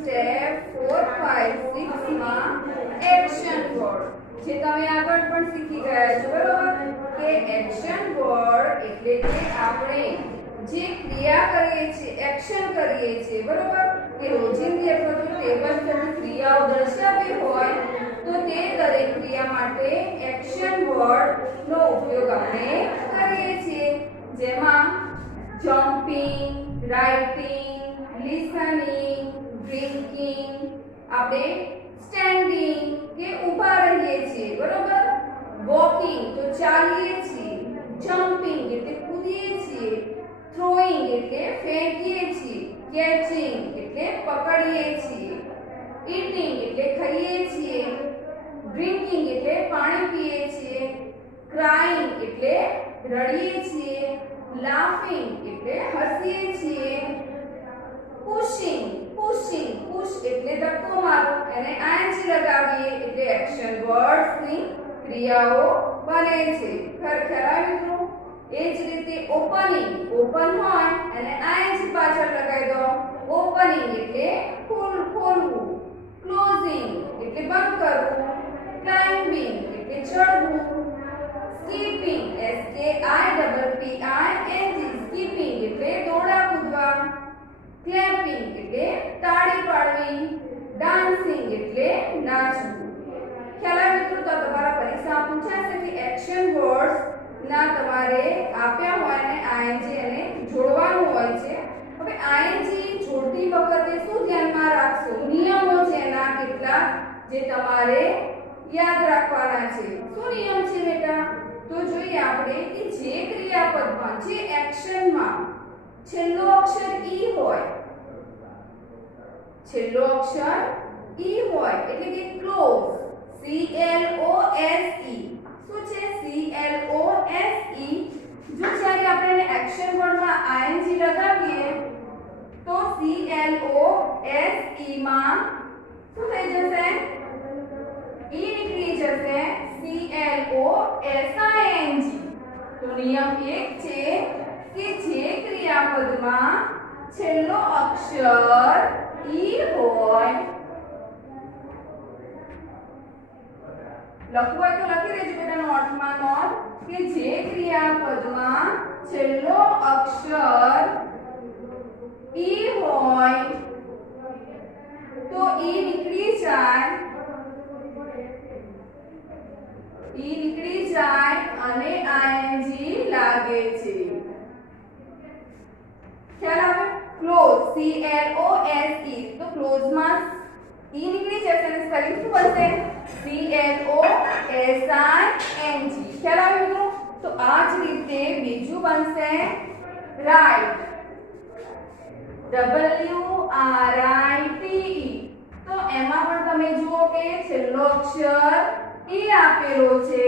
Step 4 5 6 માં action word જે તમે આગળ પણ શીખી ગયા છો બરોબર કે એક્શન વર્ડ એટલે કે આપણે જે ક્રિયા કરીએ છીએ એક્શન કરીએ છીએ બરોબર કે રોજિંદી અથવા તો ટેબલ થતી ક્રિયાઓ દર્શાવી હોય તો તે દરેક ક્રિયા માટે એક્શન વર્ડ નો ઉપયોગ આપણે કરીએ છીએ જેમાં જમ્પિંગ રાઇટિંગ લિસનિંગ ડ્રિંકિંગ આપણે સ્ટેન્ડિંગ કે ઊભા રહીએ છીએ બરોબર વોકિંગ તો ચાલીએ છીએ જમ્પિંગ એટલે કૂદીએ છીએ થ્રોઈંગ એટલે ફેંકીએ છીએ કેચિંગ એટલે પકડીએ છીએ ઈટિંગ એટલે ખાઈએ છીએ ડ્રિંકિંગ એટલે પાણી પીએ છીએ ક્રાઇંગ એટલે રડીએ છીએ લાફિંગ એટલે હસીએ છીએ પુશિંગ પુશ એટલે ધક્કો મારો અને આઈએનજી લગાવીએ એટલે એક્શન વર્ડ્સ ની ક્રિયાઓ બને છે ખ્યાલ આવે મિત્રો એ જ રીતે ઓપનિંગ ઓપન હોય અને આઈએનજી પાછળ લગાવી દો ઓપનિંગ એટલે ખોલવું ક્લોઝિંગ એટલે બંધ કરવું ક્લાઇમ્બિંગ એટલે ચડવું સ્કીપિંગ SKIPPING સ્કીપિંગ એટલે દોડા કૂદવા ક્લેપિંગ એટલે તાળી પાડવી ડાન્સિંગ એટલે નાચવું ખ્યાલ આવે મિત્રો તો તમારા પરીક્ષામાં પૂછાશે કે એક્શન વર્ડ્સ ના તમારે આપ્યા હોય અને આઈએનજી અને જોડવાનું હોય છે હવે આઈએનજી જોડતી વખતે શું ધ્યાનમાં રાખશો નિયમો છે એના કેટલા જે તમારે યાદ રાખવાના છે શું નિયમ છે બેટા તો જોઈએ આપણે કે જે ક્રિયાપદમાં જે એક્શનમાં છેલ્લો અક્ષર ઈ હોય છેલ્લો અક્ષર ઈ હોય એટલે કે ક્લોઝ CLOSE શું છે CLOSE જો જ્યારે આપણે એક્શન વર્ડમાં આઈએનજી લગાવીએ તો CLOSE માં શું થઈ જશે ઈ નીકળી જશે CLOSING તો નિયમ 1 છે કે જે ક્રિયાપદમાં છેલ્લો અક્ષર ઈ હોય લખવું હોય તો લખી દેજો બેટા નોટમાં નોટ કે જે ક્રિયાપદમાં છેલ્લો અક્ષર ઈ હોય તો ઈ નીકળી જાય અને આઈએનજી લાગે છે ખ્યાલ આવે ક્લોઝ CLOSE તો ક્લોઝ માં ઈ નીકળી જશે અને સ્પેલિંગ શું બનશે CLOSING ખ્યાલ આવે મિત્રો તો આ જ રીતે બીજું બનશે રાઇટ WRITE તો એમાં પણ તમે જુઓ કે છેલ્લો અક્ષર ઈ આપેલો છે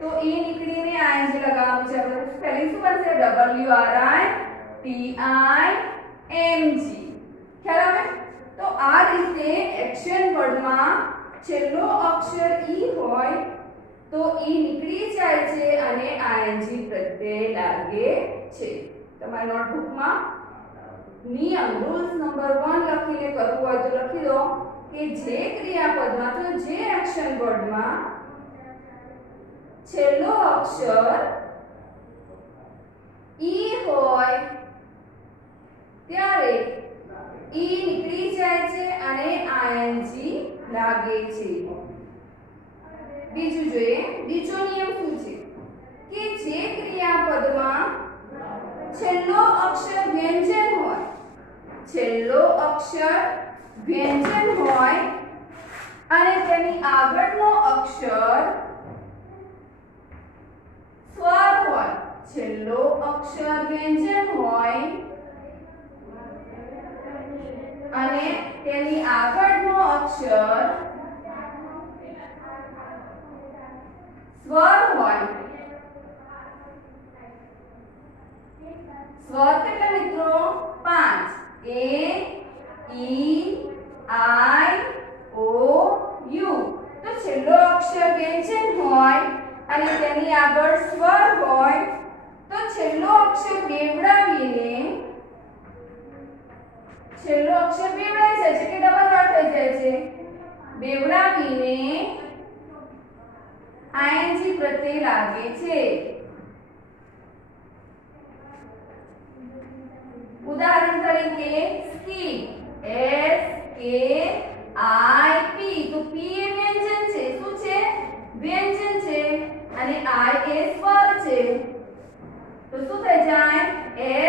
તો ઈ નીકળીને આઈએનજી લગાવવાનું છે આપણે સ્પેલિંગ શું બનશે WRITING ખ્યાલ આવે તો આ રીતે એક્શન વર્ડમાં છેલ્લો અક્ષર ઈ હોય તો ઈ નીકળી જાય છે અને આઈએનજી પ્રત્યે લાગે છે તમારી નોટબુકમાં નિયમ રૂલ્સ નંબર 1 લખીને કરવું હોય તો લખી દો કે જે ક્રિયાપદમાં તો જે એક્શન વર્ડમાં છેલ્લો અક્ષર ઈ હોય ત્યારે ઈ નીકળી જાય છે અને આઈએનજી લાગે છે બીજું જોઈએ બીજો નિયમ શું છે કે જે ક્રિયાપદમાં છેલ્લો અક્ષર વ્યંજન હોય છેલ્લો અક્ષર વ્યંજન હોય અને તેની આગળનો અક્ષર સ્વર હોય છેલ્લો અક્ષર વ્યંજન હોય અને તેની આગળનો અક્ષર સ્વર હોય સ્વર કેટલા મિત્રો 5 A E I O U તો છેલ્લો અક્ષર વ્યંજન હોય અને તેની આગળ સ્વર હોય તો છેલ્લો અક્ષર બેવડાવીને છેલ્લો અક્ષર બેવડાઈ જાય છે કે ડબલ લાગે છે. ઉદાહરણ તરીકે skip, S K I P. તો P એ વ્યંજન છે. શું છે? વ્યંજન છે. અને I એ સ્વર છે. તો શું થઈ જાય?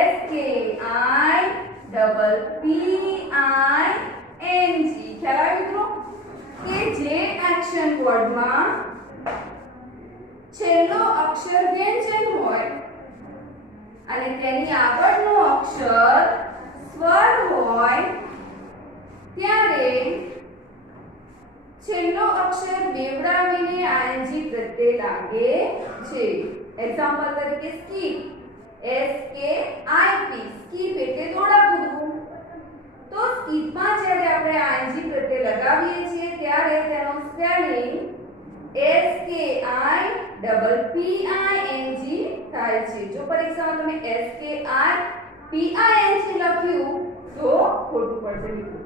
S K I P I N G. ખ્યાલ આવ્યો મિત્રો? કે જે એક્શન વર્ડમાં છેલ્લો અક્ષર વ્યંજન હોય અને તેની આગળનો અક્ષર સ્વર હોય ત્યારે છેલ્લો અક્ષર બેવડાવીને ing પ્રત્યે લાગે છે. એક્ઝામ્પલ તરીકે skip, S K I P. skip એટલે દોડા કૂદવું. તો skip માં જ્યારે આપણે ing પ્રત્યે લગાવીએ છીએ ત્યારે તેનો spelling S K I P I N G થાય છે. જો પરીક્ષામાં તમે S K I P I N G લખ્યું તો ખોટું પડશે મિત્રો.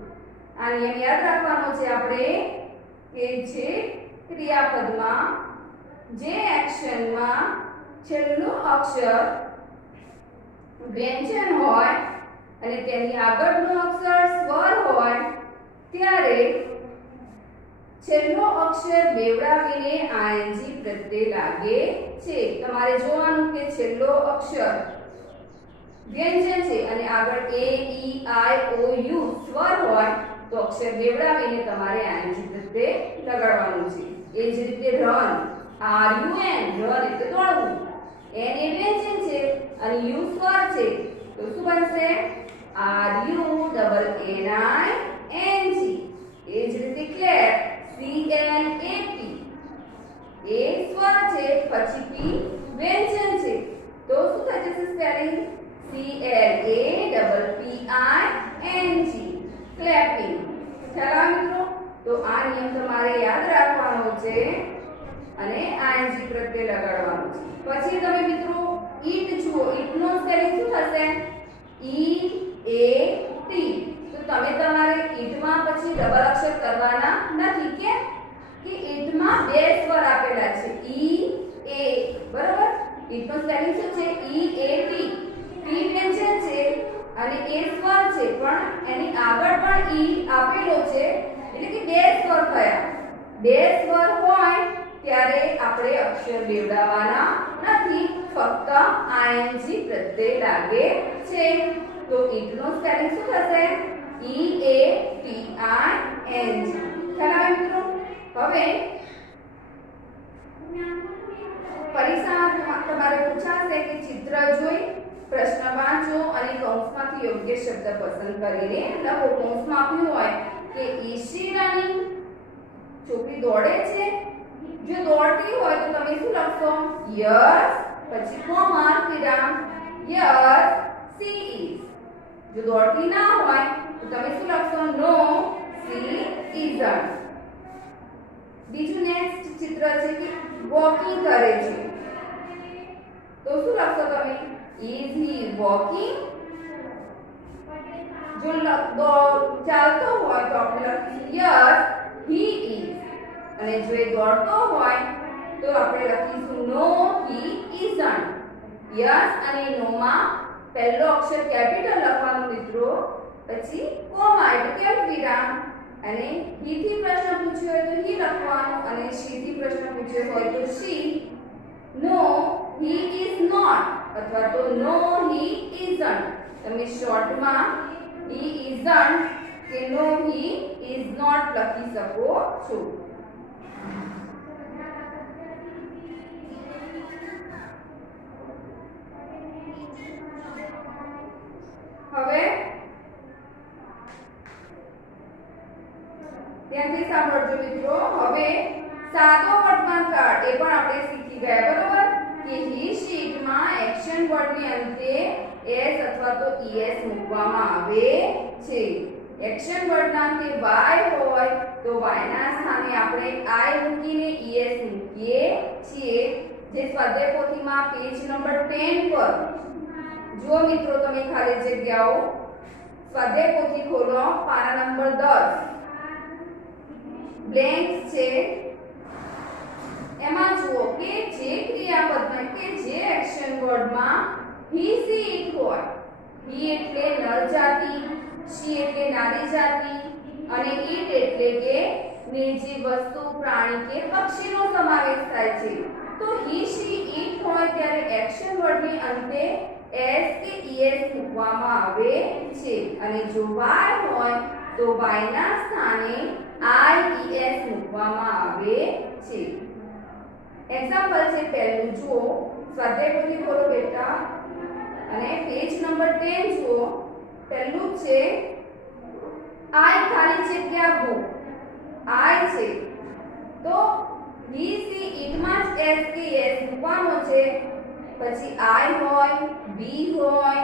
આ નિયમ યાદ રાખવાનો છે આપણે કે જે ક્રિયાપદમાં જે એક્શનમાં છેલ્લું અક્ષર વ્યંજન હોય અને તેની આગળનો અક્ષર સ્વર હોય ત્યારે છેલ્લો અક્ષર બેવડાવીને ing પ્રત્યે લાગે છે. તમારે જોવાનું કે છેલ્લો અક્ષર વ્યંજન છે અને આગળ a e i o u સ્વર હોય તો અક્ષર બેવડાવીને તમારે ing પ્રત્યે લગાડવાનું છે. એ જ રીતે run, r u n, run એટલે દોડવું. n એ વ્યંજન છે અને u સ્વર છે તો શું બનશે? r u n i n g. એ જ રીતે clap, C L A P. એ સ્વર છે પછી p વ્યંજન છે તો શું થઈ જશે spelling? C L A P I N G. clapping. ખ્યાલ આવ્યો મિત્રો? તો આ નિયમ તમારે યાદ રાખવાનો છે અને ing પ્રત્યે લગાડવાનું છે. પછી તમે મિત્રો ઈટ જુઓ. ઈટ નો સ્પેલિંગ શું થશે? E A T. તો તમે તમારે ઈટમાં પછી ડબલ અક્ષર કરવાના નથી. કેમ? કે ઈટમાં બે સ્વર આપેલા છે E A. બરાબર? ઈટનો સ્પેલિંગ શું છે? E A T. P વ્યંજન છે અને A સ્વર છે પણ એની આગળ પણ E આપેલો છે એટલે કે બે સ્વર થયા. બે સ્વર હોય ત્યારે આપણે અક્ષર બેવડાવવાના નથી, ફક્ત ing પ્રત્યે લાગે છે. તો ઈટનો સ્પેલિંગ શું થશે? E A T I N G. ખ્યાલ આવ્યો મિત્રો? હવે પરીક્ષામાં તમારે પૂછાશે કે ચિત્ર જોઈ પ્રશ્ન વાંચો અને કૌંસમાંથી યોગ્ય શબ્દ પસંદ કરીને લખો. કૌંસમાં આપ્યું હોય કે ઈશી રનિંગ, છોકરી દોડે છે. જો દોડતી હોય તો તમે શું લખશો? યસ પછી કોમા વિરામ યસ સી ઇઝ. જો દોડતી ના હોય તો તમે શું લખશો? નો સી ઇઝન્ટ. બીજું નેક્સ્ટ ચિત્ર છે કે વોકિંગ કરે છે તો શું લખશો તમે? Is he walking? જો ચાલતો હોય તો આપણે લખીશું yes he is. અને જો એ દોડતો હોય તો આપણે લખીશું no he isn't. yes અને no માં પહેલો અક્ષર કેપિટલ લખવાનું મિત્રો, પછી કોમા એટલે કે વિરામ. અને he થી પ્રશ્ન પૂછ્યો હોય તો he લખવાનું અને she થી પ્રશ્ન પૂછ્યો હોય તો she. no he is not અથવા તો no he isn't. તમે શોર્ટમાં he isn't કે no he is not લખી શકો છો. હવે ત્યાંથી સાંભળજો મિત્રો. હવે સાદો વર્તમાન કાળ એ પણ આપણે શીખી ગયા. બરોબર? કે હી શીટમાં એક્શન વર્ડની અંતે s અથવા તો es મૂકવામાં આવે છે. એક્શન વર્ડના અંતે y હોય તો y ના સ્થાને આપણે i મૂકીને es મૂકીએ છીએ. જે સ્વાધ્યાય પોથીમાં પેજ નંબર 10 પર જો મિત્રો તમે ખાલી જગ્યાઓ સ્વાધ્યાય પોથી ખોલો, પાના નંબર 10 બ્લેન્ક છે. એમાં જુઓ કે જે ક્રિયાપદ બી એટલે નર જાતિ, સી એટલે નારી જાતિ અને ઈટ એટલે કે નિર્જીવ વસ્તુ, પ્રાણી કે પક્ષીનો સમાવેશ થાય છે. તો હી સી ઈટ હોય ત્યારે એક્શન વર્ડની અંતે એસ કે ઈએસ મૂકવામાં આવે છે અને જો વાય હોય તો વાય ના સ્થાને આઈઈએસ મૂકવામાં આવે છે. એક્ઝામ્પલ છે પહેલું જુઓ, સ્વાધ્યાય પોથી બોલો બેટા અને પેજ નંબર 10 જુઓ. પહેલું છે આઈ ખાલી જગ્યા ગો. આઈ છે તો હી સી ઈટ માં જ એસ કે એસ મૂકવાનો છે. પછી આઈ હોય, બી હોય,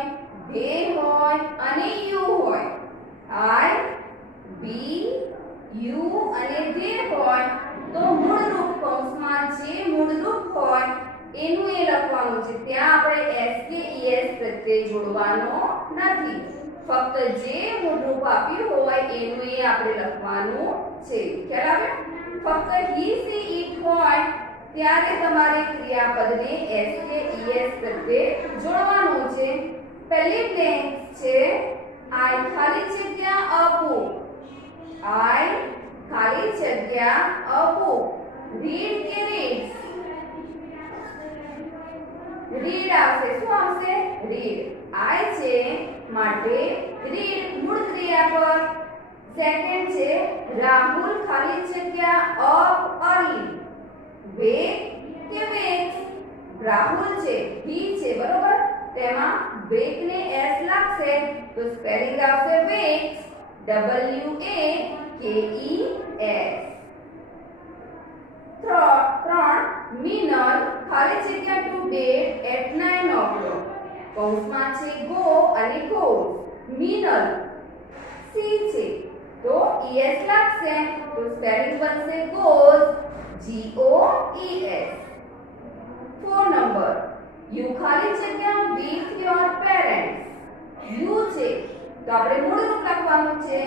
ધે હોય અને યુ હોય. આઈ, બી, યુ અને ધે હોય તો મૂળરૂપ કૌંસમાં જે મૂળરૂપ હોય એનું એ લખવાનું છે. ત્યાં આપણે એસ કે ઈએસ પ્રત્યય જોડવાનો નથી. ફક્ત જે મૂળરૂપ આપ્યું હોય એનું એ આપણે લખવાનું છે. ખ્યાલ આવે? ફક્ત હી સી ઈટ હોય ત્યારે તમારે ક્રિયાપદને એસ કે ઈએસ પ્રત્યય જોડવાનું છે. પહેલી બ્લેન્ક છે આઈ ખાલી જગ્યા અપુ. આઈ ખાલી જગ્યા અપુ. રીડ કે રીડ્સ? રીડ આવશે. શું આવશે? રીડ. આઈ છે માટે રીડ મૂળ ક્રિયાપદ. સેકન્ડ છે રાહુલ ખાલી જગ્યા અપ અર્લી. વેક કે વેક્સ? રાહુલ છે, હી છે બરોબર, તેમાં વેક ને એસ લાગશે તો સ્પેલિંગ આવશે wax. W A K E S. ત્રણ મિનલ ખાલી જગ્યા ટુ ડેટ એટ 9 o'clock. કૌંસમાં છે ગો અને ગોઝ. મિનલ સી છે તો es લાગશે તો સ્પેલિંગ બનશે goes G O E S. 4 number you ખાલી જગ્યા with your parents. you છે તો આપણે મૂળરૂપ લખવાનું છે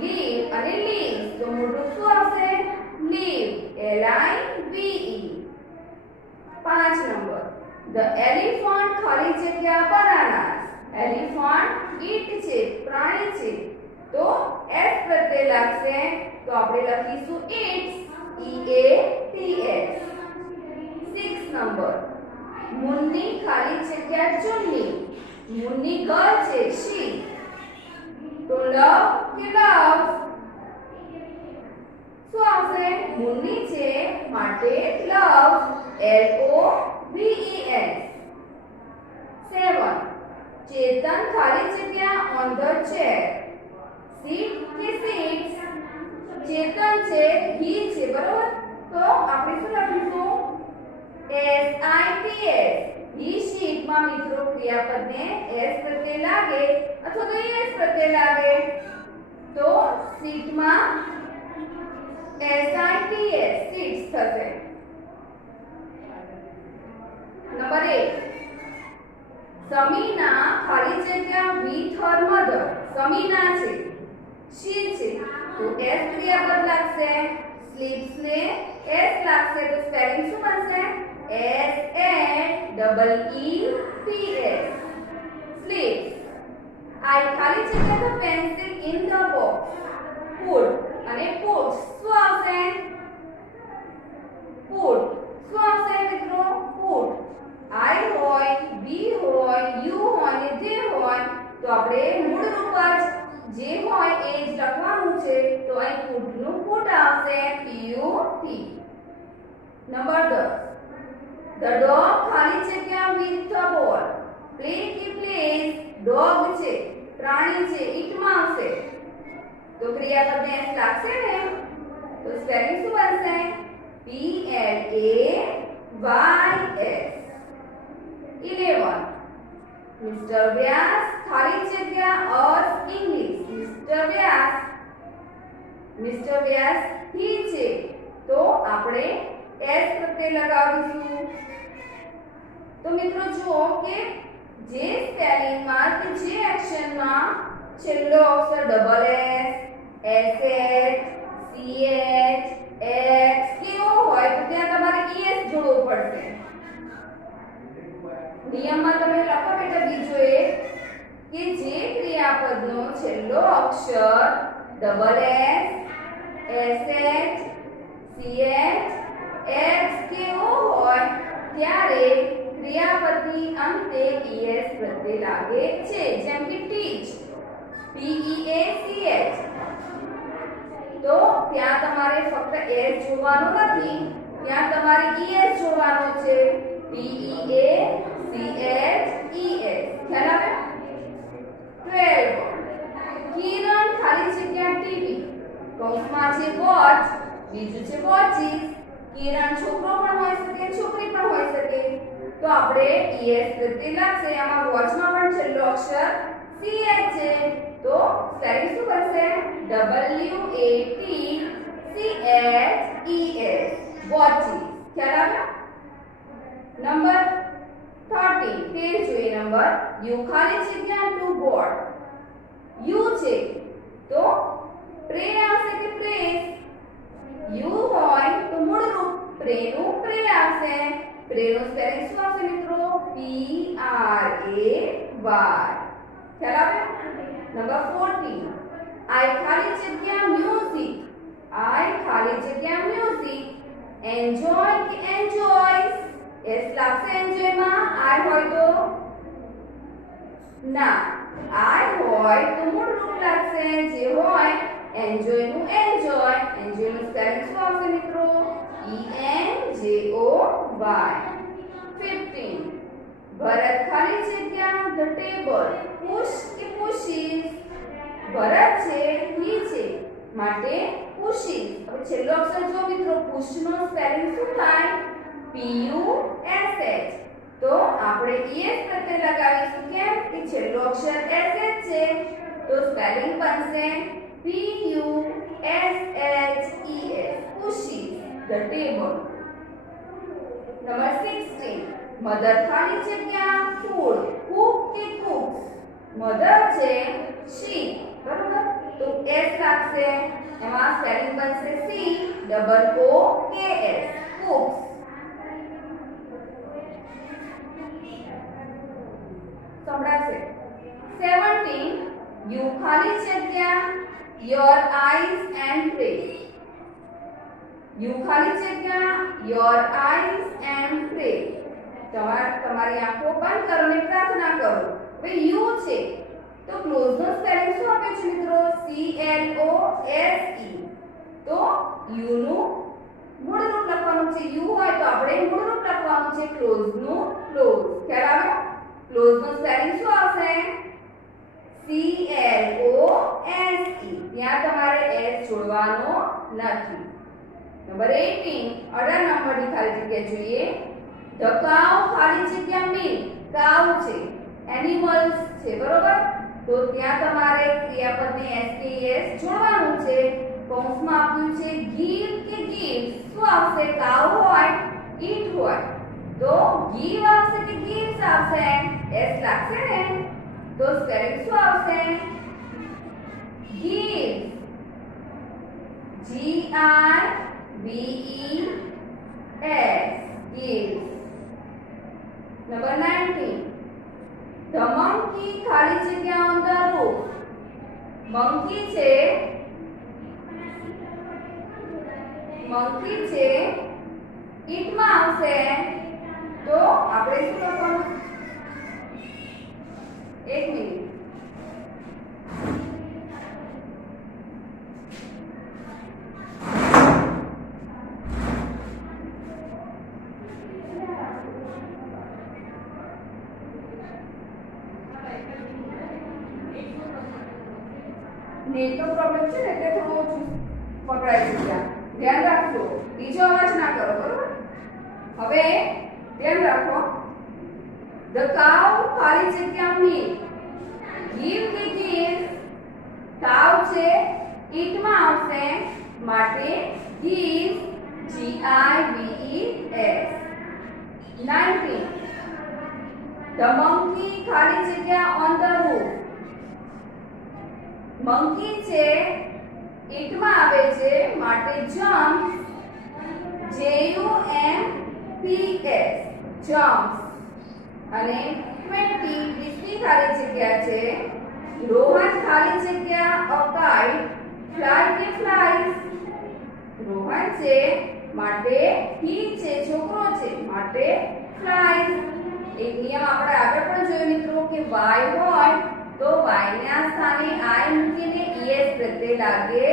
live અને lives તો મૂળરૂપ શું આવશે? live L I V E. 5 number the elephant ખાલી જગ્યા bananas. elephant eat છે, પ્રાણી છે તો s પ્રત્યય લાગશે તો આપણે લખીશું eats E A T S. 6 number મુન્ની ખાલી જગ્યા ચુન્ની. મુન્ની ગર્લ છે, she તો love કે loves? શું આવશે? મુન્ની છે માટે loves L O V E S. 7 ચેતન ખાલી જગ્યા on the chair. sit કે sits? ચેતન છે, he છે બરોબર તો આપણે શું લખીશું? S I T S. he sheet માં મિત્રો ક્રિયાપદને s પ્રત્યય લાગે અથવા તો es પ્રત્યય લાગે તો sit માં S I T S sits થશે. નંબર 8 સમીના ખાલી જગ્યા with her mother. સમીના છે, she છે તો s ક્રિયાપદ લાગશે. સ્લીપ્સ ને s લાગશે તો સ્પેલિંગ શું બનશે? S A E P S. Sleeps. I ખાલી જગ્યા તો pencil in the box. put અને puts શું આવશે? put. શું આવશે મિત્રો? put. I હોય, B હોય, U હોય ને J હોય તો આપણે મૂળ રૂપ જ જે હોય એ જ લખવાનું છે તો અહીં put નું put આવશે P U T. Number 10 the dog ખાલી જગ્યા with the ball. play કે plays? dog છે, પ્રાણી છે, eat માં આવશે તો ક્રિયાપદને s લાગશે ને તો સ્પેલિંગ શું બનશે? P L A Y S. 11 mister વ્યાસ ખાલી જગ્યા us English. Mister Vyas he છે તો આપણે s પ્રત્યય લગાવીશું. તો મિત્રો જુઓ કે જે સ્પેલિંગમાં કે જે એક્શનમાં છેલ્લો અક્ષર double s, sh, ch, x કેવો હોય તો ત્યાં તમારે es જોડવો પડશે. નિયમમાં તમે લખો બેટા બીજો એક કે જે ક્રિયાપદનો છેલ્લો અક્ષર double S, SH, CH, X કે ઓ હોય ત્યારે ક્રિયાપદની અંતે ઈએસ પ્રત્યય લાગે છે. જેમ કે ટીચ, TEACH, તો ત્યાં તમારે ફક્ત એસ જોડવાનો નથી, ત્યાં તમારે ઈએસ જોડવાનો છે. TEACHES. ખ્યાલ આવ્યો? 12 કિરણ ખાલી જગ્યા ટીવી, કૌંસમાં છે વોચ, બીજું છે વોચીસ. કિરણ છોકરો પણ હોઈ શકે, છોકરી પણ હોઈ શકે, તો આપણે ઈએસ પ્રત્યય લાગશે. આમાં વોચમાં પણ છેલ્લો અક્ષર સીએચ છે, તો સ્પેલિંગ શું કરશે? WATCHES, watches. ખ્યાલ આવ્યો? નંબર 13 જોઈએ. નંબર યુ ખાલી જગ્યા ટુ બોર્ડ, યુ છે તો પ્રે આવશે કે પ્રેસ? યુ હોય તો મૂળ રૂપ પ્રેનું પ્રે આવશે. પ્રેનું સ્પેલિંગ શું આવશે મિત્રો? PRAY. ખ્યાલ આવ્યો? નંબર 14 આઈ ખાલી જગ્યા મ્યુઝિક, આઈ ખાલી જગ્યા મ્યુઝિક. એન્જોય કે એન્જોયસ? એસ લાગશે એન્જોય માં? આઈ હોય તો ના, આઈ હોય તો મૂળ રૂપ લાગશે જે હોય એન્જોય નું એન્જોય. એન્જોય નું સ્પેલિંગ શું આવશે મિત્રો? ENJOY. 15 ભરત ખાલી જગ્યા ધ ટેબલ, પુશ કે પુશીસ? ભરત છે હી છે માટે પુશીસ. હવે છેલ્લો અક્ષર જો મિત્રો, પુશ નો સ્પેલિંગ શું થાય? PUSH. તો આપણે ES પ્રત્યય લગાવીશું. કેમ કે છેલ્લો અક્ષર SH છે, તો સ્પેલિંગ બનશે PUSHES, pushes the table. Number 16 mother ખાલી જગ્યા ફૂડ, કુક કે કુક્સ? મધર છે શી, બરોબર, તો S લાગશે. એમાં સ્પેલિંગ બનશે COOKS, કુક્સ. સંભળાશે. 17 યુ ખાલી જગ્યા your eyes and pre, you ખાલી જગ્યા યોર આઈઝ એન્ડ પ્રે. તમારી આંખો બંધ કરો અને પ્રાર્થના કરો. હવે યુ છે તો ક્લોઝ નો સ્પેલિંગ શું આપ્યું છે મિત્રો? CLOSE. તો યુ નું મૂળ રૂપ લખવાનું છે. યુ હોય તો આપણે મૂળ રૂપ લખવાનું છે ક્લોઝ નું ક્લોઝ. ખ્યાલ આવ્યો? ક્લોઝ નો સ્પેલિંગ શું આવશે? CLOSE. ત્યાં તમારે S જોડવાનો નથી. નંબર 18 નંબરની ખાલી જગ્યા જોઈએ. ધ કાઉ ખાલી જગ્યા મિલ્ક, કાઉ છે એનિમલ્સ છે, બરોબર, તો ત્યાં તમારે ક્રિયાપદને SKES જોડવાનું છે. કૌંસમાં આપ્યું છે ગીવ કે ગિવ્સ? શું આવશે? કાઉ હોય, ઈટ હોય, તો ગીવ આવશે કે ગિવ્સ આવશે? S લાગશે ને, તો સ્પેલિંગ શું આવશે? Gives, GIVES, gives. Number 19 the monkey ખાલી જગ્યા ઓન ધ રૂફ, મંકી છે ઈટમાં આવશે, તો આપણે શું લખવાનું? એક મિનિટ. નેટનો પ્રોબ્લેમ છે ને એટલે થોડું ઓછું પકડાય છે. ધ્યાન રાખજો, બીજો અવાજ ના કરો, બરોબર? હવે ધ્યાન રાખો. ધ કાઉ ખાલી જગ્યા મિલ્ક, ગીવ કે ગિવ્સ? કાઉ છે ઈટમાં આવશે માટે ગિવ્સ, GIVES. 19 ધ મંકી ખાલી જગ્યા ઓન ધ રૂફ, મંકી છે ઈટમાં આવે છે માટે જમ્પ્સ, JUMPS, જમ્પ્સ. અને 20 20 ખાલી જગ્યા છે. રોહન ખાલી જગ્યા અ કાઇટ ફ્લાય કે ફ્લાઈઝ. રોહન છે માટે હી છે છોકરો છે માટે ફ્લાઈઝ. એક નિયમ આપણે આગળ પણ જોયો મિત્રો કે y હોય તો y ના સ્થાને i મૂકીને es પ્રત્યય લાગે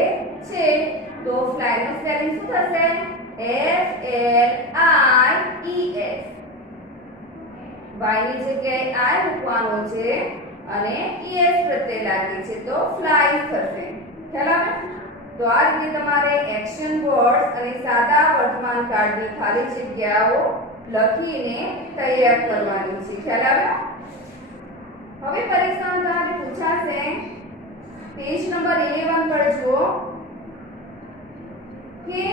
છે. તો ફ્લાય નું સ્પેલિંગ શું થશે? F L I E S. y ની જગ્યાએ i મૂકવાનો છે અને es પ્રત્યય લાગે છે તો ફ્લાય થશે. ખ્યાલ આવે? તો આ રીતે તમારે એક્શન વર્ડ્સ અને સાદા વર્તમાન કાળની ખાલી જગ્યાઓ લખીને તૈયાર કરવાની છે. ખ્યાલ આવ્યો? હવે પરીક્ષામાં તમારે પૂછાશે પેજ નંબર 11 પર જુઓ કે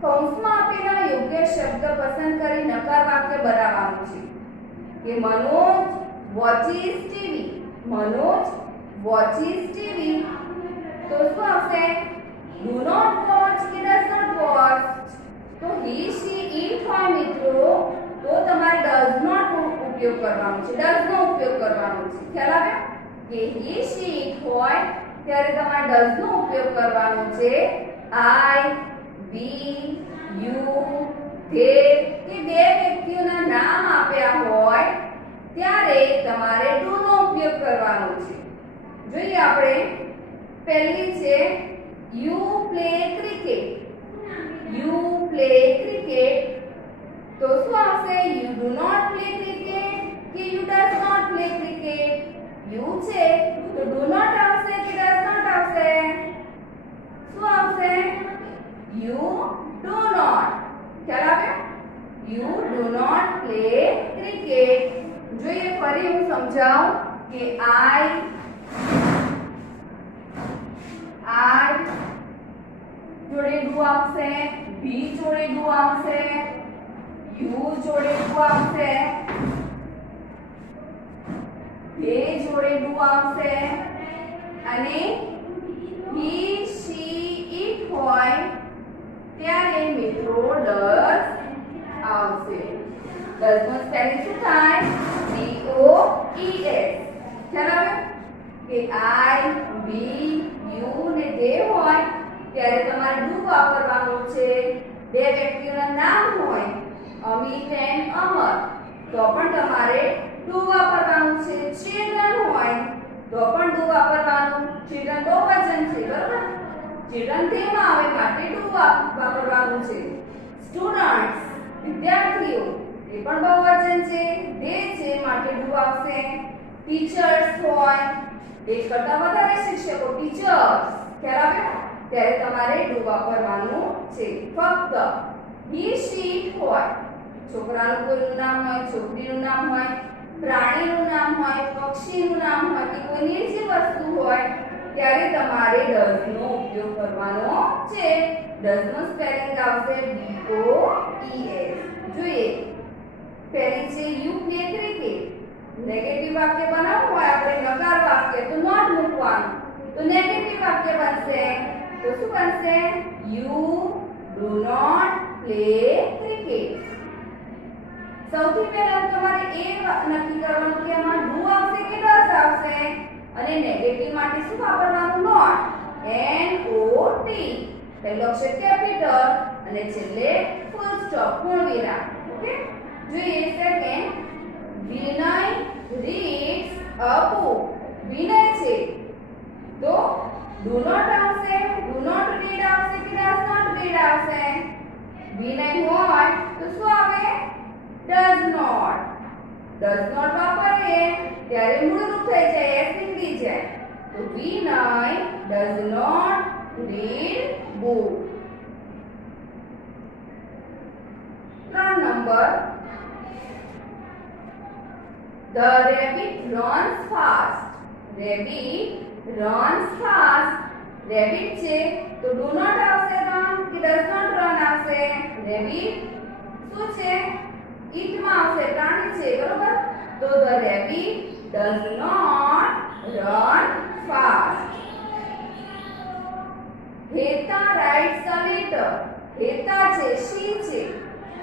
કૌંસમાં આપેલા યોગ્ય શબ્દ પસંદ કરી નકાર વાક્ય બનાવવાનું છે. કે Manoj watches TV. Manoj watches TV. તો શું આવશે? ડુ નોટ વોચ કે ડઝ નોટ વોચ. તો હી શી ઇટ હોય મિત્રો તો તમારે ડઝ નોટ ઉપયોગ કરવાનો છે. ડઝ નો ઉપયોગ કરવાનો છે. ખ્યાલ આવ્યો? કે હી શી ઇટ હોય ત્યારે તમારે ડઝ નો ઉપયોગ કરવાનો છે. આઈ વી યુ ધે કે બે વ્યક્તિઓના નામ આપ્યા હોય ત્યારે તમારે ડુ નો ઉપયોગ કરવાનો છે. જોઈએ આપણે પહેલી છે you play cricket. You play cricket. તો શું આવશે? You do not play cricket કે you does not play cricket. You છે તો ડુ નોટ આવશે કે ડઝ નોટ આવશે? શું આવશે? You do not. ખ્યાલ આવ્યો? You do not play cricket. જોઈએ ફરી હું સમજાવું કે આઈ જોડે ડુ આવશે, બી જોડે ડુ આવશે, યુ જોડે ડુ આવશે, ધે જોડે ડુ આવશે અને હી શી ઇટ હોય ત્યારે મિત્રો ડઝ આવશે. ડઝ નો સ્પેલિંગ શું થાય? D O E S. ખ્યાલ આવ્યો? કે આઈ બી યુ ને ધે હોય ત્યારે તમારે ડુ વાપરવાનું છે. બે વ્યક્તિઓના નામ હોય અમિત એન્ડ અમર તો પણ તમારે ડુ વાપરવાનું છે. ચિલ્ડ્રન હોય તો પણ ડુ વાપરવાનું. ચિલ્ડ્રન બહુવચન છે બરાબર? ચિલ્ડ્રન તેમાં આવે માટે ડુ વાપરવાનું છે. સ્ટુડન્ટ્સ વિદ્યાર્થીઓ એ પણ બહુવચન છે. દે છે માટે ડુ આવશે. ટીચર્સ હોય એક કરતા વધારે શિક્ષકો ટીચર્સ. ખ્યાલ આવ્યો? ત્યારે તમારે ડુ વાપરવાનું છે. ફક્ત હી શી ઇટ હોય છોકરાનું કોઈનું નામ હોય, છોકરીનું નામ હોય, પ્રાણીનું નામ હોય, પક્ષીનું નામ હોય કે કોઈ નિર્જીવ વસ્તુ હોય ત્યારે તમારે ડઝ નો ઉપયોગ કરવાનો છે. ડઝ નો સ્પેલિંગ આવશે ડી ઓ ઈ એસ. જોઈએ પહેલી છે યુ પ્લે ક્રિકેટ. નેગેટિવ વાક્ય બનાવવું હોય આપણે નકાર વાક્ય તો નોટ મૂકવાનું. તો નેગેટિવ વાક્ય બનશે તો શું બનશે? You do not play cricket. સૌથી પહેલા તમારે એ નક્કી કરવાનું કે આમાં ડુ આવશે કે ડઝ આવશે અને નેગેટિવ માટે શું વાપરવાનું? નોટ. N O T. પહેલો અક્ષર કેપિટલ અને છેલ્લે ફૂલ સ્ટોપ પૂર્ણવિરામ. ઓકે? જોઈએ second Vinay reads a book. Vinay છે તો ડુ નોટ આવશે, ડુ નોટ રીડ આવશે કે ડઝ નોટ રીડ આવશે? વિનય હોય તો શું આવે? Does not. ડઝ નોટ વાપરીએ ત્યારે મૂળરૂપ થઈ જાય, એસ નીકળી જાય. તો Vinay does not read book. 3 number The rabbit runs fast. Rabbit runs fast. Rabbit છે તો do not આવશે run કે does not run આવશે? Rabbit શું છે? eat માં આવશે, પ્રાણી છે બરોબર? તો the rabbit does not run fast. Heta writes a letter. Heta છે she છે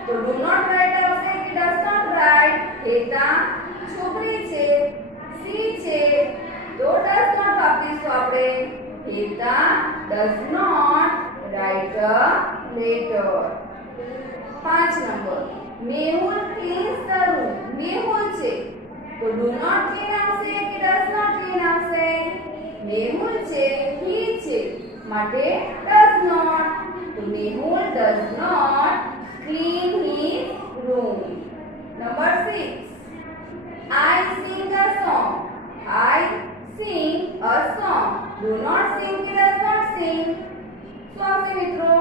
તો do not write આવશે કે does not write? Heta છોકરી છે, સી છે, તો ડઝ નોટ વાપરીશું આપણે. Heta does not write a letter. 5 number, Mehul cleans the room. Mehul છે તો ડુ નોટ ક્લીન આવશે કે ડઝ નોટ ક્લીન આવશે? મેહુલ છે, હી છે માટે ડઝ નોટ. તો Mehul does not clean his room. Number 6, I sing a song. I sing a song. Do not sing કે does not sing? શું આવશે મિત્રો?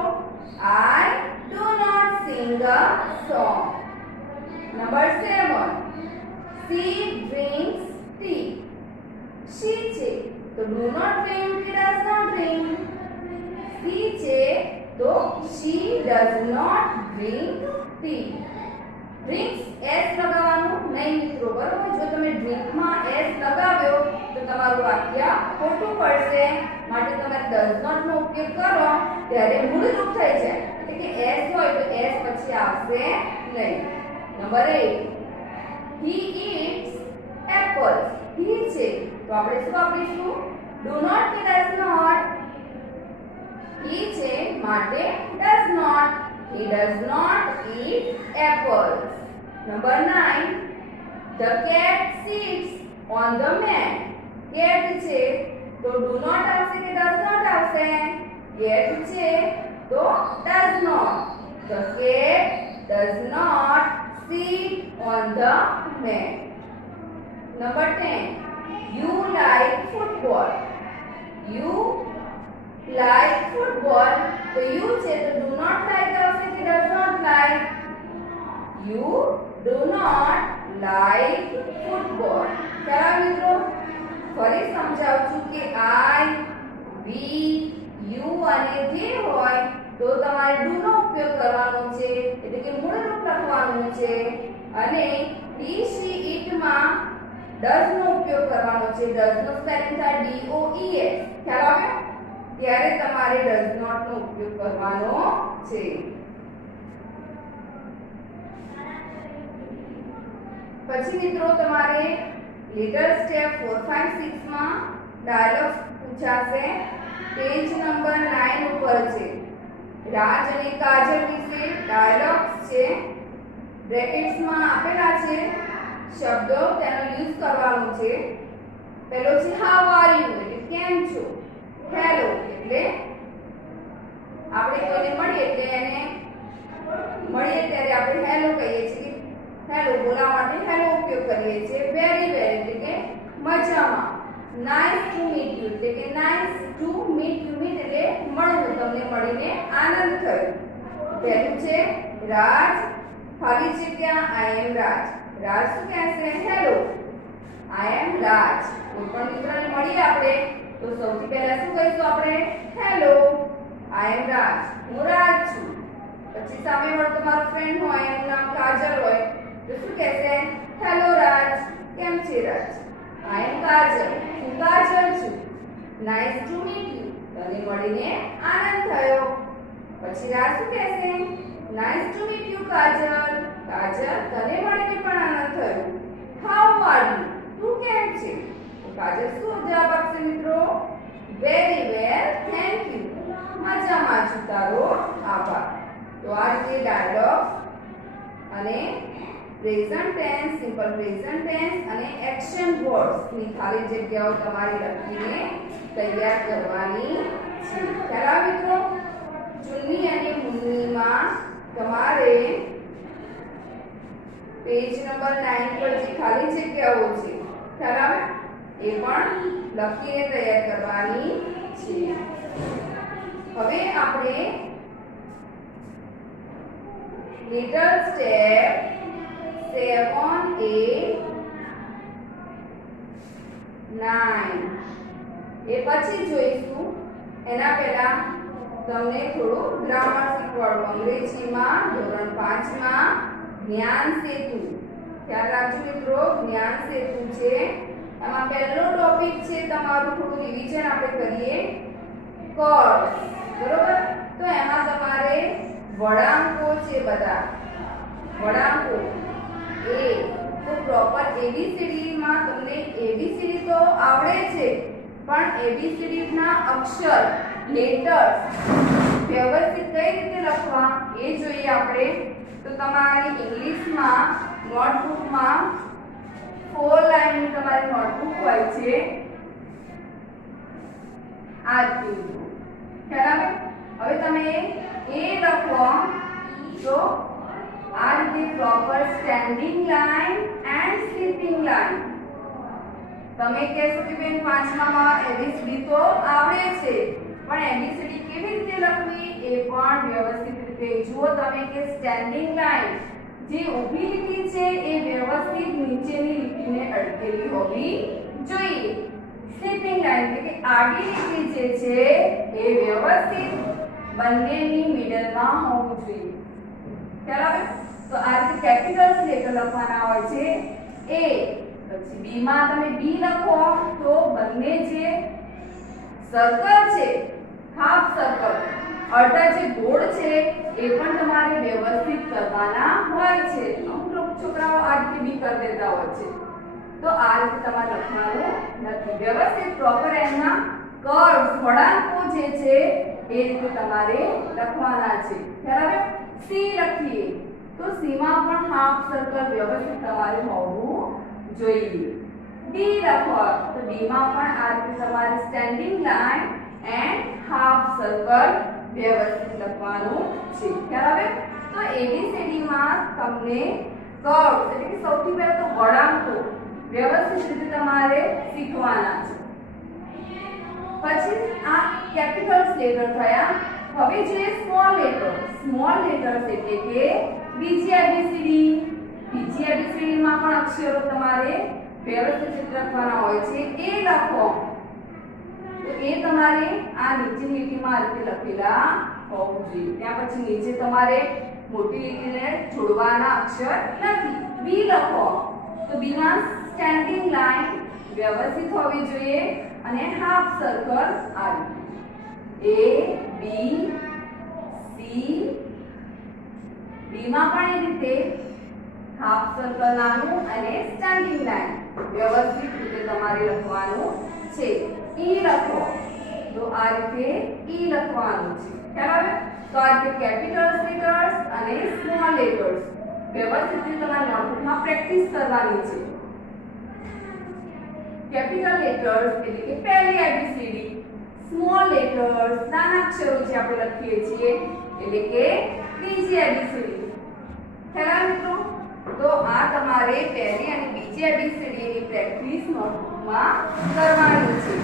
I do not sing a song. Number 7, she drinks tea. She છે તો do not drink કે does not drink? She છે તો she does not drink tea. Drinks S લગાવવાનું નહીં મિત્રો, બરોબર? જો તમે ડ્રિંક માં એસ લગાવ્યો તો તમારું વાક્ય ખોટું પડશે. માટે તમે ડઝ નોટ નો ઉપયોગ કરો ત્યારે મૂળ રૂપ થઈ જાય, એટલે કે એસ હોય તો એસ પછી આવશે નહીં. Number 8, he eats apples. he છે તો આપણે શું વાપરીશું? do not કે does not? he છે માટે does not. He does not eat apples. Number 9, the cat sits on the mat. Cat છે તો do not આવશે કે does not આવશે? Cat છે તો does not. The cat does not sit on the mat. Number 10, you like football. You like football. તો you છે તો do not like આવશે કે does not like? You do not like football. ચાલો મિત્રો ફરી સમજાવું છું કે I, we, you અને they હોય તો તમારે do નો ઉપયોગ કરવાનો છે, એટલે કે મૂળ રૂપ લખવાનું છે. અને he, she, it માં does નો ઉપયોગ કરવાનો છે. does નો સ્પેલિંગ થાય DOES. ખ્યાલ આવ્યો? ત્યારે તમારે does not નો ઉપયોગ કરવાનો છે. પછી મિત્રો તમારે લિટલ સ્ટેપ 4, 5, 6 માં ડાયલોગ્સ પૂછાશે. પેજ નંબર 9 ઉપર છે. રાજ અને કાજલ વિશે ડાયલોગ્સ છે. બ્રેકેટ્સ માં આપેલા છે શબ્દો, તેનો યુઝ કરવાનો છે. પહેલો છે હાઉ આર યુ, એટલે કેમ છો. હેલો એટલે આપણે કોઈને મળીએ એટલે એને મળીએ ત્યારે આપણે હેલો કહીએ છીએ. હેલો બોલાવવા માટે હેલો ઉપયોગ કરીએ છીએ. વેરી વેલ એટલે કે મજામાં. નાઇસ ટુ મીટ યુ એટલે કે nice to meet you. Meet એટલે મળવું, તમને મળીને આનંદ થયો. પહેલું છે રાજ, ખાલી જગ્યા આઈ એમ રાજ. રાજ શું કહેશે? હેલો આઈ એમ રાજ. કોઈ પણ મિત્રને મળીએ આપણે તો સૌથી પહેલા શું કહીશું આપણે? હેલો આઈ એમ રાજ, હું રાજ છું. પછી સામે વાળો તમારો ફ્રેન્ડ હોય, એનું નામ કાજલ હોય તો શું કહેશે? હેલો રાજ, કેમ છે રાજ? આઈ એમ કાજલ, હું કાજલ છું. નાઇસ ટુ મીટ યુ, તને મળીને આનંદ થયો. પછી રાજ શું કહેશે? નાઇસ ટુ મીટ યુ કાજલ. કાજલ, તને મળીને પણ આનંદ થયો. હાઉ આર યુ, તું કેમ છે? તો કાજલ શું જવાબ આપશે મિત્રો? વેરી વેલ થેન્ક યુ, મજામાં છું, તારો આભાર. તો આ રીતે ડાયલોગ અને present tense, simple present tense અને એક્શન વર્ડ્સ ની ખાલી જગ્યાઓ તમારે લખીને તૈયાર કરવાની છે. ખ્યાલ મિત્રો? ચુન્ની અને મુન્નીમાં તમારે પેજ નંબર 9 પર જે ખાલી જગ્યાઓ છે, ખ્યાલ આવે? એ પણ લખીને તૈયાર કરવાની છે. હવે આપણે લિટલ સ્ટેપ 7, 8, 9 એ પછી જોઈશું. એના પહેલા તમને થોડું ગ્રામર શીખવાડું. અંગ્રેજીમાં ધોરણ 5 માં જ્ઞાન સેતુ. ખ્યાલ રાખજો મિત્રો, જ્ઞાન સેતુ છે. એમાં પહેલો ટોપિક છે તમારું થોડું રિવિઝન આપણે કરીએ. કર્સ, બરોબર? તો એમાં તમારે વળાંકો છે, બધા વળાંકો A, B, તો પ્રોપર એબીસીડી માં તમને એબીસીડી તો આવડે છે, પણ એબીસીડી ના અક્ષર લેટર્સ વ્યવસ્થિત કઈ રીતે લખવા એ જોઈએ આપણે. તો તમારી ઇંગ્લિશમાં નોટબુકમાં 4 લાઈનની તમારી નોટબુક હોય છે. આ રીતે ખ્યાલ આવે. હવે તમે એ લખો તો આ રીતે proper standing line and sleeping line. તમે કહેશો કે બેન પાંચમામાં એબીસીડી તો આવડે છે, પણ એબીસીડી કેવી રીતે લખવી એ પણ વ્યવસ્થિત રીતે જુઓ તમે કે સ્ટેન્ડિંગ લાઈન જે ઊભી લીટી છે એ વ્યવસ્થિત નીચેની લીટીને અડકેલી હોવી જોઈએ. સ્લીપિંગ લાઈન એટલે કે આડી લીટી જે છે એ વ્યવસ્થિત બંનેની મિડલમાં હોવું જોઈએ. ખ્યાલ આવે. તો આ રીતે કેપિટલ્સ લેટર લખવાના હોય છે. એ પછી બી માં તમે બી લખો તો બંને જે સર્કલ છે હાફ સર્કલ અડધા જે ગોળ છે એ પણ તમારે વ્યવસ્થિત કરવાના હોય છે. અમુક છોકરાઓ આ રીતે બી કરી દેતા હોય છે, તો આ રીતે તમારે લખવાનું નથી. વ્યવસ્થિત પ્રોપર એના કર્વ્સ વળાંકો જે છે એ રીતે તમારે લખવાના છે. ખ્યાલ આવે. સી લખીએ તો સી માં પણ હાફ સર્કલ વ્યવસ્થિત તમારે હોવું જોઈએ. ડી લખો તો ડી માં પણ આ રીતે તમારે standing line and half circle વ્યવસ્થિત લખવાનું છે. ખ્યાલ આવે. તો એબીસીડી માં તમને કર્વ્સ એટલે કે સૌથી પહેલા તો વળાંકો વ્યવસ્થિત રીતે તમારે શીખવાના છે. પછી આ કેપિટલ્સ લેટર થયા. હવે જોઈએ સ્મોલ લેટર્સ. સ્મોલ લેટર્સ એટલે કે બીજી એબીસીડી. બીજી એબીસીડી માં પણ અક્ષરો તમારે વ્યવસ્થિત રીતે લખવાના હોય છે. એ લખો તો એ તમારે આ નીચેની લીટીમાં આ રીતે લખેલા હોવું જોઈએ. ત્યાં પછી નીચે તમારે મોટી લીટીને જોડવાના અક્ષર નથી. બી લખો તો બી માં સ્ટેન્ડિંગ લાઈન વ્યવસ્થિત હોવી જોઈએ અને હાફ સર્કલ આ રીતે. એ બી સી ડી માં પણ એ રીતે હાફ સર્કલ નાનું અને સ્ટેન્ડિંગ લાઈન વ્યવસ્થિત રીતે તમારે લખવાનું છે. ઈ લખો તો આ રીતે ઈ લખવાનું છે. ખ્યાલ આવે. તો આ રીતે કેપિટલ્સ લેટર્સ અને સ્મોલ લેટર્સ વ્યવસ્થિત રીતે તમારે નોટબુકમાં પ્રેક્ટિસ કરવાની છે. કેપિટલ લેટર્સ એટલે કે પહેલી એબીસીડી. સ્મોલ લેટર્સ નાના અક્ષરો જે આપણે લખીએ છીએ એટલે કે બીજી એબીસીડી. ખ્યાલ આવે મિત્રો. તો આ તમારે પહેલી અને બીજી એબીસીડી ની પ્રેક્ટિસ નોટબુકમાં કરવાની છે.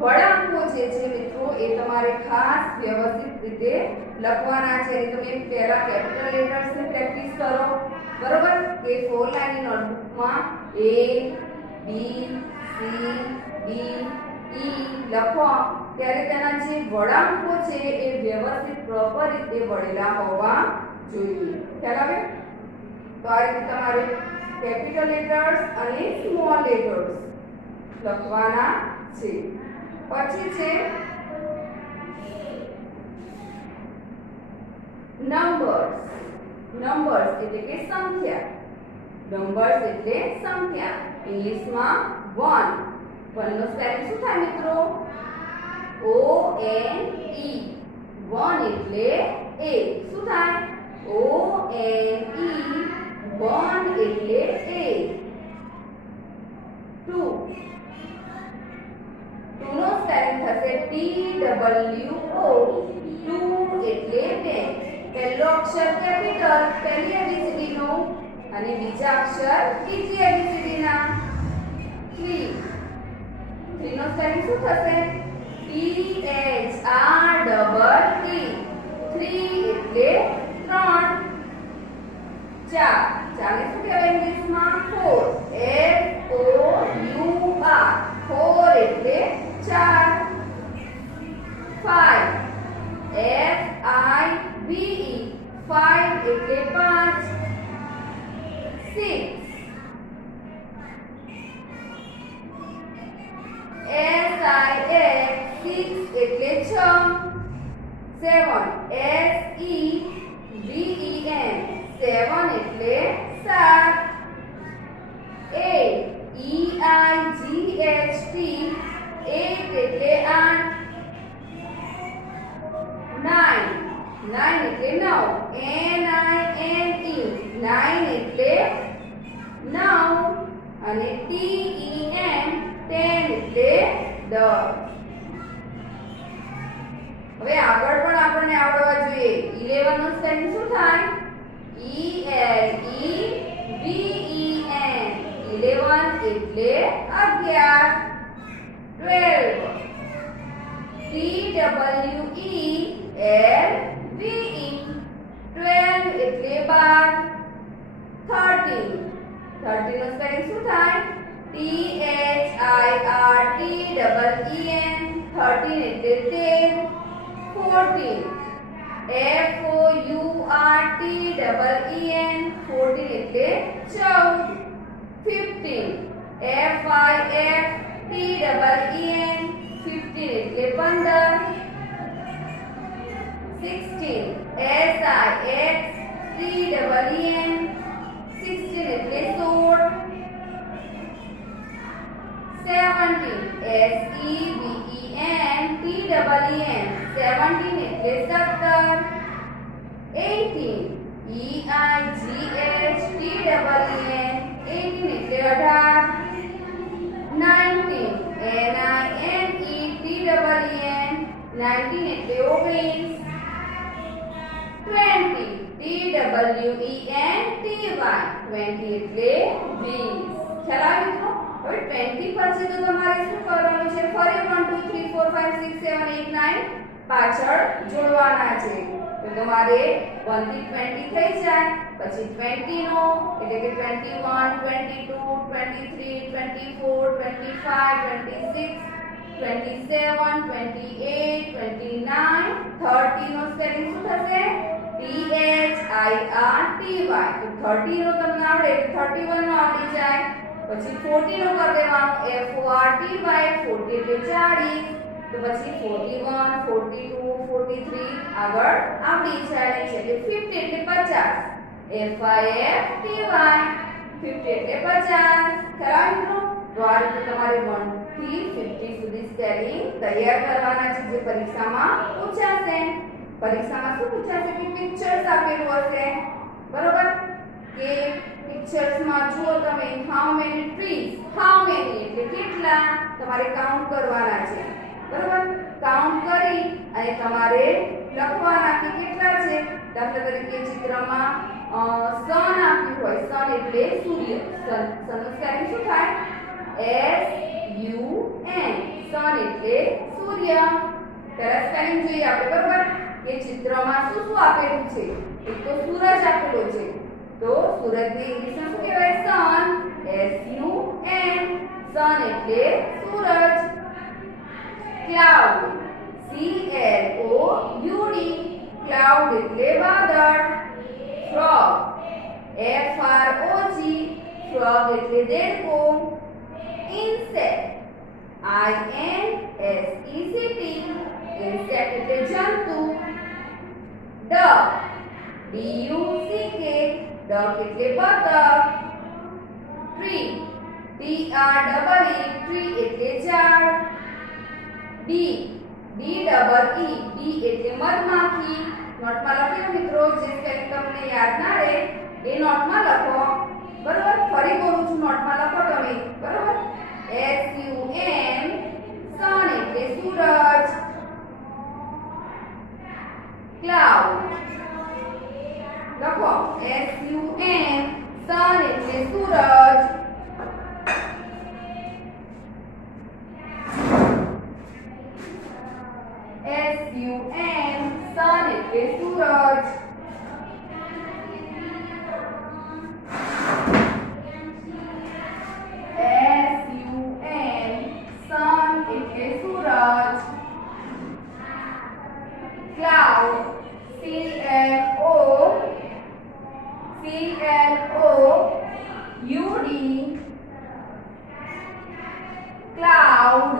વળાંકો જે છે મિત્રો એ તમારે ખાસ વ્યવસ્થિત રીતે લખવાના છે. તમે પહેલા કેપિટલ લેટર્સ ની પ્રેક્ટિસ કરો, બરોબર. કે 4 લાઈનની નોટબુકમાં એ બી સી ડી ઈ લખો ત્યારે તેના જે વળાંકો છે એ વ્યવસ્થિત પ્રોપર રીતે વળેલા હોવા જોઈએ. ખ્યાલ આવે. તો આ રીતે તમારે કેપિટલ લેટર્સ અને સ્મોલ લેટર્સ લખવાના છે. પછી છે નંબર્સ. નંબર્સ એટલે કે સંખ્યા. નંબર્સ એટલે સંખ્યા. ઇંગ્લિશમાં 1. 1 નો સ્પેલિંગ શું થાય મિત્રો? O N E. 1 એટલે a. શું થાય? O N E. 1 એટલે a. 2. 2 નો સ્પેલિંગ થશે T W O. 2 એટલે 2. પહેલો અક્ષર કેપિટલ પહેલી એબીસીડી નો અને બીજા અક્ષર બીજી એબીસીડી ના. 3. 3 નો સ્પેલિંગ શું થશે? T H R double T. 3 એટલે 3. 4. 4 ને શું કહેવાય ઇંગ્લિશમાં? 4. F O U R. 4 એટલે 4. 5. F I V E. 5 એટલે 5. 6. S I X. 6 એટલે 6. 7. S E V VEN 7 એટલે 7. 8 EIGHT 8 એટલે 8. 9 9 એટલે 9. NINE 9 એટલે 9 અને TEN 10 એટલે 10. હવે આગળ પણ આપણને આવડવા જોઈએ. 11 નો સ્પેલિંગ શું થાય? ELEVEN 11 એટલે 11. 12 TWELVE 12 એટલે 12. 13 13 નો સ્પેલિંગ શું થાય? THIRTEEN 13 એટલે 13. 14 FOURTEEN 14 એટલે 14. 15 FIFTEEN 15 એટલે 15. 16 SIXTEEN 16 એટલે 16. 17 SEVENTEEN 17 એટલે 17. 18 EIGHTEEN 18 એટલે 18. 19 NINETEEN 19 એટલે 19. 20 TWENTY 20 એટલે 20. ખ્યાલ આવે મિત્રો? હવે 20 પછી તો તમારે શું કરવાનું છે? ફરી 1 2 3 4 5 6 7 8 9 પાછળ જોડવાના છે. તો તમારે 1 થી 20 થઈ જાય, પછી 20 નો એટલે કે 21 22 23 24 25 26 27 28 29 30 નો સ્પેલિંગ શું થશે? THIRTY. તો 30 નો તમને આવડે એટલે 31 નો આવડી જાય. પછી 40 નો કરી દેવાનો FORTY 40 એટલે 40. તો પછી 41 42 43 આગળ આવડી જાય છે એટલે 50 એટલે 50. FIFTY 50 એટલે 50. ખ્યાલ મિત્રો? તો આ રીતે તમારે 1 થી 50 સુધી સ્પેલિંગ તૈયાર કરવાના છે જે પરીક્ષામાં પૂછાશે. પરીક્ષામાં શું પૂછાશે કે પિક્ચર્સ આપેલું હશે, બરોબર? કે પિક્ચર્સ માં જુઓ તમે how many trees, how many એટલે કેટલા તમારે કાઉન્ટ કરવાના છે, બરોબર? કાઉન્ટ કરી અને તમારે લખવાના કે કેટલા છે. દાખલા તરીકે ચિત્રમાં સન આપ્યું હોય, સન એટલે સૂર્ય. સન નું સ્પેલિંગ શું થાય? SUN સન એટલે સૂર્ય. પહેલા સ્પેલિંગ જોઈએ આપણે, બરોબર? કે ચિત્રમાં શું શું આપેલું છે? એક તો સૂરજ આપેલો છે, તો સૂરજને ઇંગ્લિશમાં શું કહેવાય? સન. SUN સન એટલે સૂરજ. ક્લાઉડ CLOUD ક્લાઉડ એટલે વાદળ. ફ્રોગ FROG ફ્રોગ એટલે દેડકો. ઇન્સેક્ટ INSECT ઇન્સેક્ટ એટલે જંતુ. ડક DUCK ડક એટલે બતક. ટ્રી TREE ટ્રી એટલે ઝાડ. બી DEE બી એટલે મધમાખી. નોટમાં લખી મિત્રો, જે સ્પેલિંગ તમને યાદ ના રહે એ નોટમાં લખો, બરોબર? ફરી બોલું છું, નોટમાં લખો તમે, બરોબર? SUN સન એટલે સૂરજ. ક્લાઉડ લખો SUN સન એટલે સૂરજ. SUN સન એટલે સૂરજ. SUN સન એટલે સૂરજ. ક્લાઉડ CLOUD ક્લાઉડ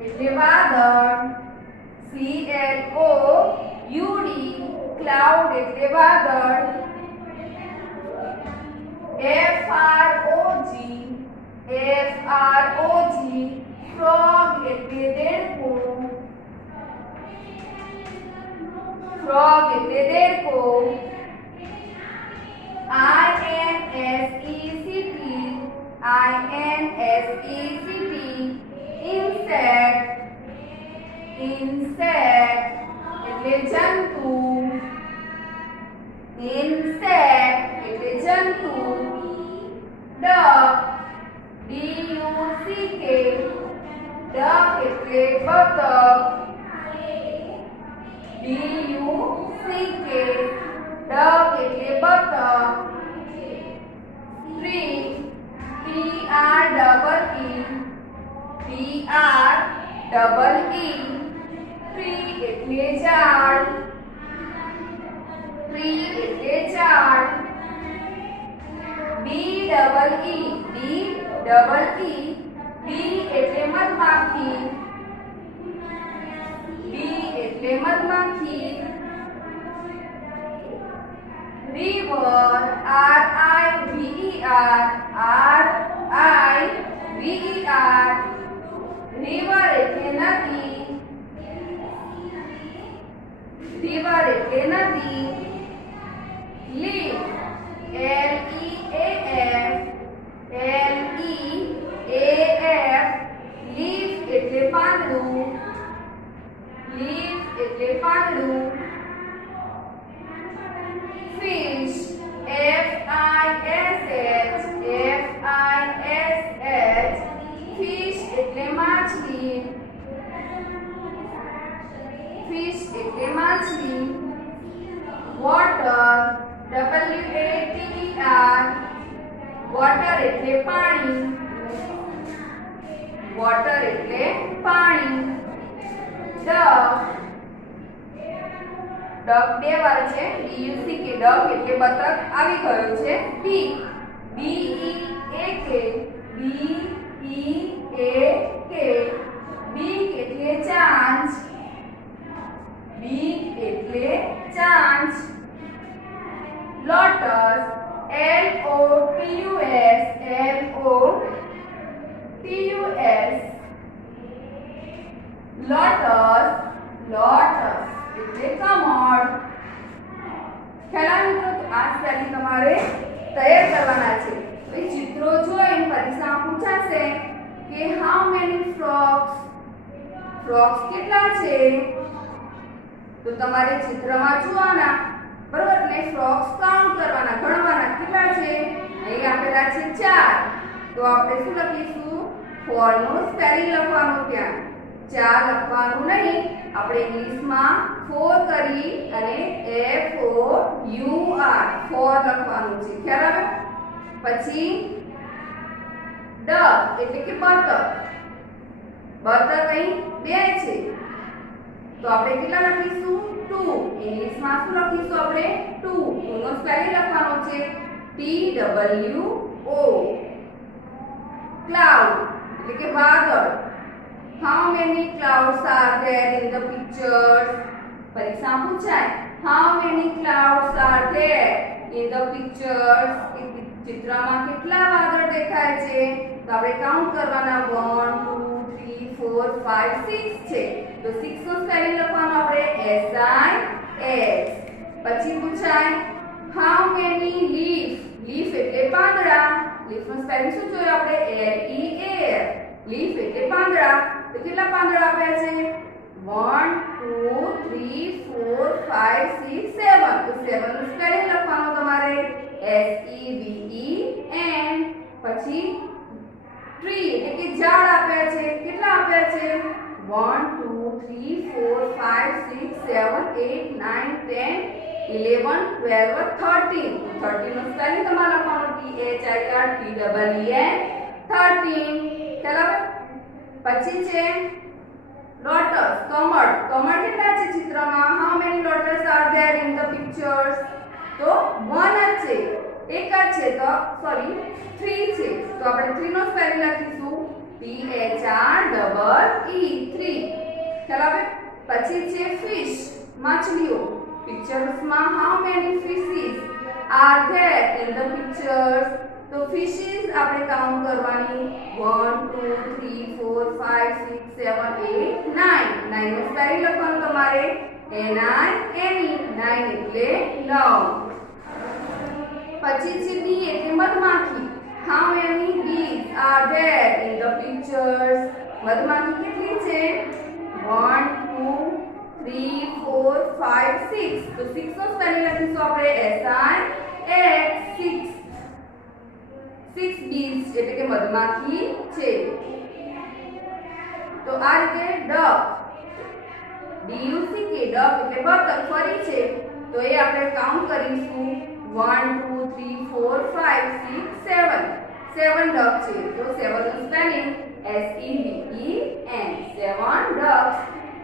એટલે વાદળ. CLOUD ક્લાઉડ એટલે વાદળ. FROG ફ્રોગ એટલે દેડકો. ફ્રોગ એટલે દેડકો. INSECT insect. ઇન્સેક્ટ એટલે જંતુ. ઇન્સેક્ટ એટલે જંતુ. ડક DUCK ડક એટલે બતક. DUCK ડક એટલે બતક. ટ્રી TREE ટ્રી એટલે ઝાડ. ટ્રી એટલે ઝાડ. BEE બી એટલે મધમાખી. બી એટલે મધમાખી. રિવર RIVER રિવર એટલે નદી. રિવર એટલે નદી. લીફ LEAF લીફ એટલે પાંદડું. લીફ એટલે પાંદડું. ફિશ FISH ફિશ એટલે માછલી. ફિશ એટલે માછલી. વોટર WATER વોટર એટલે પાણી. વોટર એટલે પાણી. ડક ડક બે વાર છે. DUCK ડક એટલે બતક આવી ગયો છે. પીક BEAK બીક એટલે ચાંચ. બીક એટલે ચાંચ. લોટસ LOTUS લોટસ એટલે કમળ. ખ્યાલ મિત્રો, તો આ સ્પેલિંગ તમારે તૈયાર કરવાના છે. તો એ ચિત્રો જોઈને પરીક્ષામાં પૂછાશે કે હાઉ મેની ફ્રોગ્સ કેટલા છે. તો તમારે ચિત્રમાં જોવાના, બરોબર, એટલે ફ્રોગ્સ કાઉન્ટ કરવાના, ગણવાના કેટલા છે. અહીં આપેલા છે 4. તો આપણે શું લખીશું? 4 નું સ્પેલિંગ લખવાનું. ત્યાં 4 લખવાનું નહીં, આપણે ઇંગ્લિશમાં 4 કરી અને FOUR 4 લખવાનું છે. ખ્યાલ આવે? પછી ડક એટલે કે બતક. બતક અહીં 2 છે, તો આપણે કેટલા લખીશું? 2. ઇંગ્લિશમાં શું લખીશું આપણે? 2 નો સ્પેલિંગ લખવાનો છે TWO. ક્લાઉડ એટલે કે વાદળ. How many clouds are there in the pictures? પરીક્ષામાં પૂછાય. How many clouds are there in the pictures? ચિત્રમાં કેટલા વાદળ દેખાય છે? તો આપણે કાઉન્ટ કરવાના. 1 2 3 4 5 6 છે. તો 6 નો સ્પેલિંગ લખવાનો આપણે SIX. પછી પૂછાય how many leaf એટલે પાંદડા. લીફ નો સ્પેલિંગ શું જોયો આપણે? LEAF લીફ એટલે પાંદડા. તો કેટલા પાંદડા આપ્યા છે? 1 2 3 4 5 6 7. તો 7 નું સ્પેલિંગ લખવાનું તમારે SEVEN. પછી ટ્રી એટલે કે ઝાડ આપ્યા છે. કેટલા આપ્યા છે? 1 2 3 4 5 6 7 8 9 10 11 12 13. 13 નું સ્પેલિંગ તમારે લખવાનું THIRTEEN 13. ચાલો, પછી છે લોટસ કમળ. કમળ કેટલા છે ચિત્રમાં? How many lotus are there in the pictures? તો 1 જ છે, એક જ છે. તો સોરી 3 છે. તો આપણે 3 નો સ્પેલિંગ લખીશું THREE 3. ચાલો, પછી છે ફિશ માછલીઓ. પિક્ચર્સમાં how many fishes are there in the pictures? તો fishes આપણે કાઉન્ટ કરવાની 1 2 3 4 5 6 7 8 9 9 નો સ્પેલિંગ લખવાનું તમારે N I N E 9 એટલે 9 પછી છે બી એટલે મધમાખી how many bees are there in the pictures? મધમાખી કેટલી છે 1 2 3 4 5 6 તો 6 નો સ્પેલિંગ લખીશું આપણે S I X 6 bees એટલે કે મધમાખી છે તો આ રીતે ડક DUCK ડક એટલે બતક ફરી છે તો એ આપણે કાઉન્ટ કરીશું 1 2 3 4 5 6 7 7 ડક છે તો 7 નું spelling SEVEN 7 ducks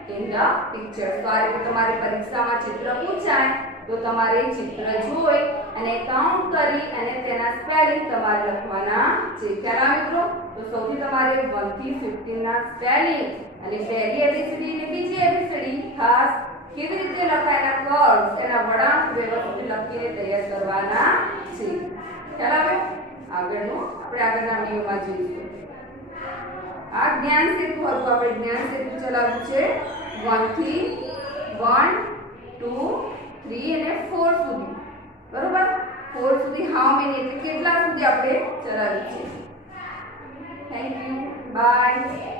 in the picture. તો આ રીતે તમારે પરીક્ષામાં ચિત્ર પૂછાય તો તમારે ચિત્ર જોઈ અને કાઉન્ટ કરી અને તેના સ્પેલિંગ તમારે લખવાના છે ખ્યાલ મિત્રો તો સૌથી તમારે 1 થી 15 ના સ્પેલિંગ અને પહેલી એબીસીડી અને બીજી એબીસીડી ખાસ કેવી રીતે લખાય એના કર્વ્સ એના વળાંક વ્યવસ્થિત લખીને તૈયાર કરવાના છે ખ્યાલ આવ્યો આગળનું આપણે આગળના વિડિયોમાં જોઈશું આ જ્ઞાન સેતુ હતું આપણે જ્ઞાન સેતુ ચલાવ્યું છે 1 થી 1 2 3 અને 4 સુધી બરોબર 4 સુધી હાઉ મેની એટલે કેટલા સુધી આપણે ચલાવ્યું છે થેન્ક યુ બાય